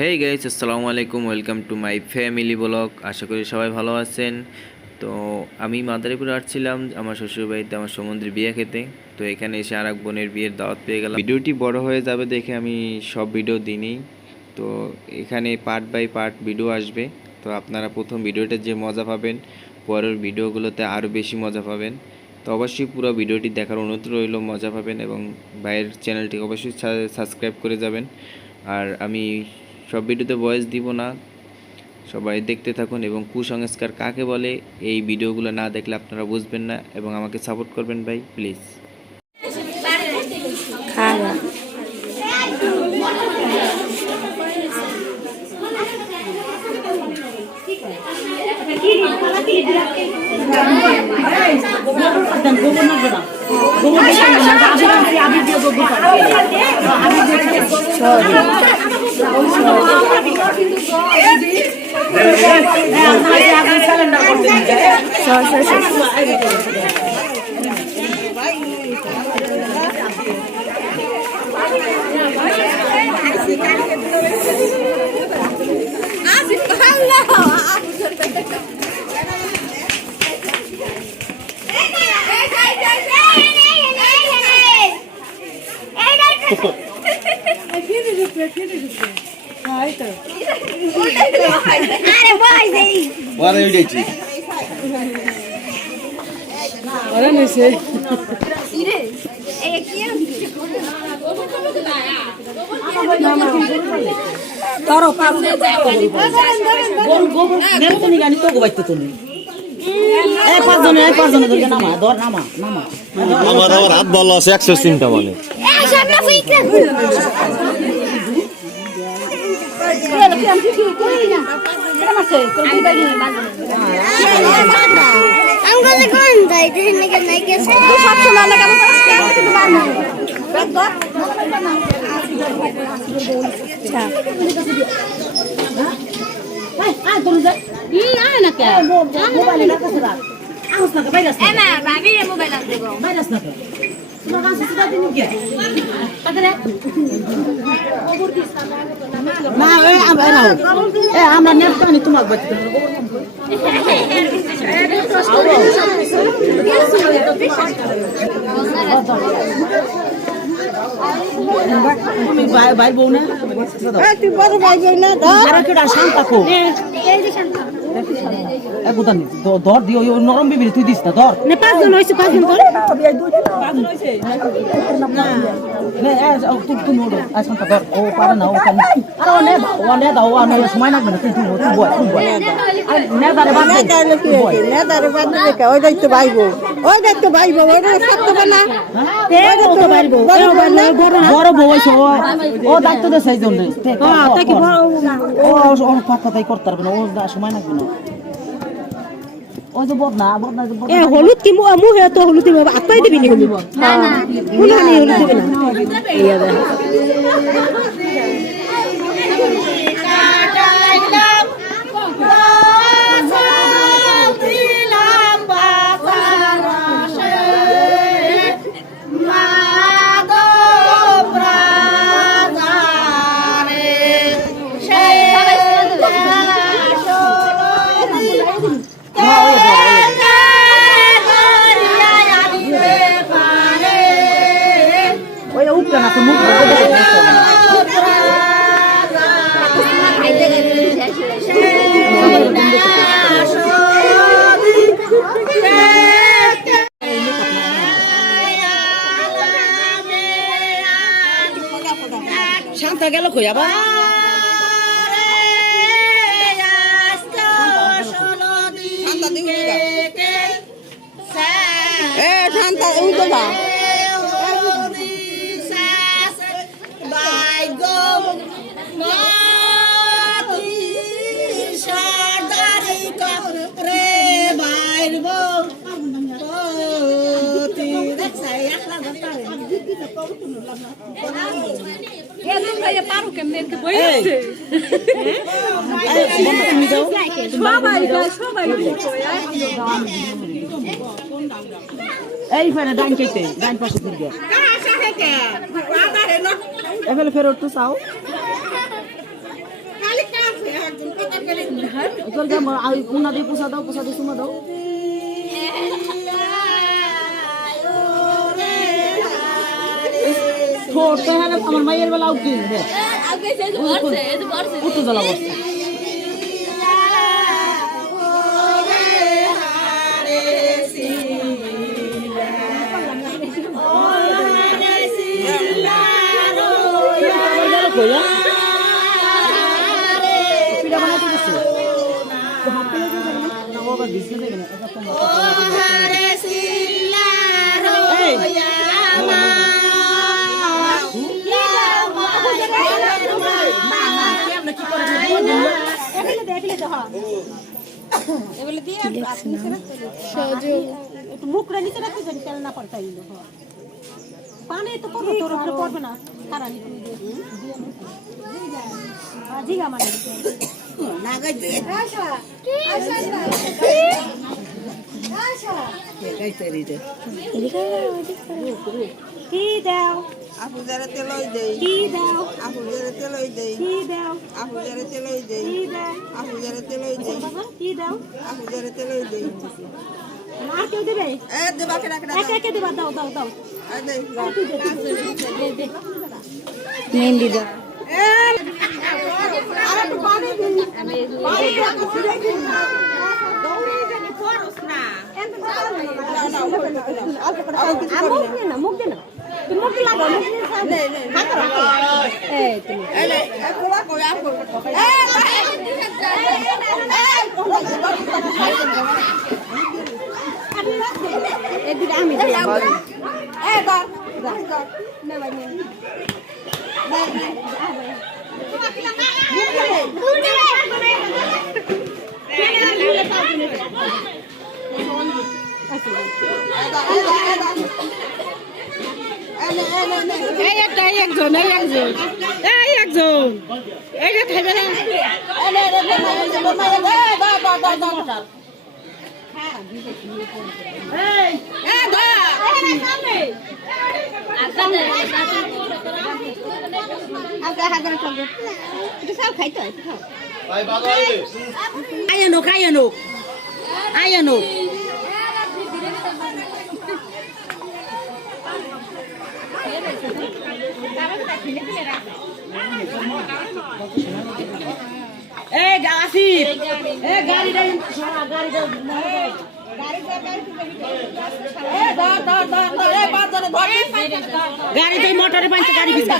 হেই guys, আসসালামু আলাইকুম। Welcome to my family vlog. আশা করি সবাই ভালো আছেন। তো আমি মাদারীপুরে আসছিলাম আমার শ্বশুরবাড়িতে আমার সমুদ্রে বিয়ে খেতে। তো এখানে এসে আর এক বোনের বিয়ের দাওয়াত পেয়ে গেলাম। ভিডিওটি বড় হয়ে যাবে দেখে আমি সব ভিডিও দিইনি। তো এখানে পার্ট বাই পার্ট ভিডিও আসবে। তো আপনারা প্রথম ভিডিওটা যে মজা পাবেন, পরের ভিডিওগুলোতে আরও বেশি মজা পাবেন। তো অবশ্যই পুরো ভিডিওটি দেখার অনুরোধ রইল, মজা পাবেন এবং ভাইয়ের চ্যানেলটি অবশ্যই সাবস্ক্রাইব করে যাবেন। আর আমি সব ভিডিওতে ভয়েস দিব না, সবাই দেখতে থাকুন। এবং কুসংস্কার কাকে বলে এই ভিডিওগুলো না দেখলে আপনারা বুঝবেন না এবং আমাকে সাপোর্ট করবেন ভাই, প্লিজ। আমার আবার হাত ভালো আছে 103টা মানে আমরা নেতানি তোমাকে ভাই বউ না তুই বড় ভাই বউ না শান্তা কো ধর দিও নরম বিবিরে তুই দিস না ধর না 5 জন হইছে 5 জন ধর 5 জন হইছে না তুই মোড়ো শান্তা ধর ও পারে না ও কাম আর ও নে দাও আর সময় লাগবে না তুই বয় আর নে দারে বাদ দে নে দারে বাদ দে ওই দায়িত্ব ভাইবো ওই সত্য না ও তো ভাইবো বড় বউ হইছে ও দায়িত্ব দে সেই জন্য হ্যাঁ তাই কি ও কথা তাই করতে পারবে না ও সময় লাগবে না ও যে বদনা এ হলুদ কি মুহে তো হলুদ দিবে আত্মাই দিবি নি হলুদ না না হলুদ দিবে না ইয়া দে শান্তা গেল কই আবার শান্তা উঠো না পারো কেমনে বইছে সবাই এই ফেলে ডান চাইতে ডান পাশে দিকে এফেলে ফেরত তো চাও চল যা উন্না দিয়ে পোষা দাও সুমা দাও ঠোঁট তো হ্যাঁ আমার মায়ের বেলা উঠে হ্যাঁ উঠতে জ্বালা বসছে পিঠা বানাতে গেছে তো হাত পেলে যাবে না না বাবা ভিজতে দেবে না এটা তো মুখটা নিচে রাখতে জানি তেল না পড়ে তাই পানি তো পড়বে তোর উপরে পড়বে না হারানি জিগা মানে না গাইতে আশা গাইতে রিদে কি দাও আপু যারা তেলই দেই কি দাও আপু যারা তেলই দেই কি দাও আপু যারা তেলই দেই কি দাও আপু যারা তেলই দেই কি দাও আপু যারা তেলই দেই আর কেউ দেবে এ দেবা কে রাখ একে একে দেবা দাও দাও দাও এ দে মেহেন্দি দাও আরে তো পানি দিন পানি রাখো সিরে দিন দৌড়ে জানি পরস না মুখ দে না তুমি মুখ লাগো মুখ দিয়ে সামনে এই তুমি এলে একলা কই আপু এদিকে আমি দিলাম এ ধর না ভাই না একজন এই যে খাইবে না আয়ানো এই আসিফ এই গাড়িটা সারা গাড়িটা গাড়িতে মোটরে পাইছে গাড়ি পিছে